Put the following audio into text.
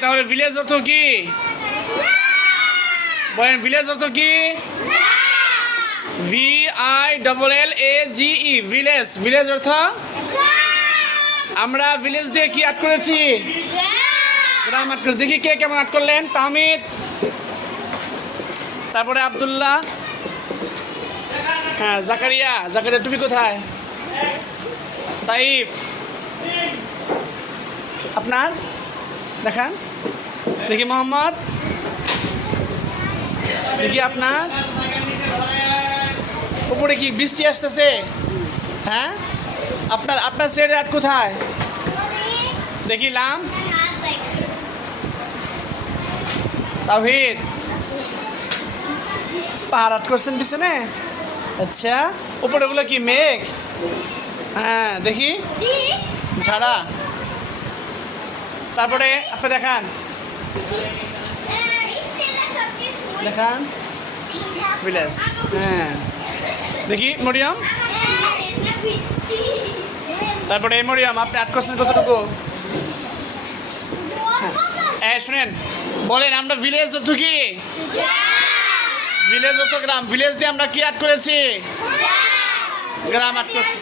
তাহলে ভিলেজ অর্থ কি বলেন? ভিলেজ অর্থ কি? VILLAGE village. ভিলেজ অর্থ আমরা ভিলেজ দিয়ে কি আট করেছি? গ্রাম আট করেছি। দেখি কে কেমন আট করলেন। তাহমিদ, তারপরে আব্দুল্লাহ, হ্যাঁ জাকারিয়া। জাকারিয়া তুমি কোথায়? তাইফ আপনার দেখান দেখি। মোহাম্মদ দেখি আপনার। উপরে কি বৃষ্টি আসতেছে? হ্যাঁ আপনার আপনার সেটের আট কোথায় দেখিলাম? তাওহীদ পাহাড় আট করছেন পিছনে। আচ্ছা উপরে ওগুলো কি মেঘ? হ্যাঁ দেখি ঝাড়া। তারপরে আপনি দেখান দেখান ভিলেজ। হ্যাঁ দেখি মরিয়ম। তারপরে মরিয়ম আপনি আট করছেন কতটুকু? হ্যাঁ শুনেন বলেন আমরা ভিলেজ অর্থ কি? ভিলেজ অর্থ গ্রাম। ভিলেজ দিয়ে আমরা কি আট করেছি? গ্রাম আট করছি।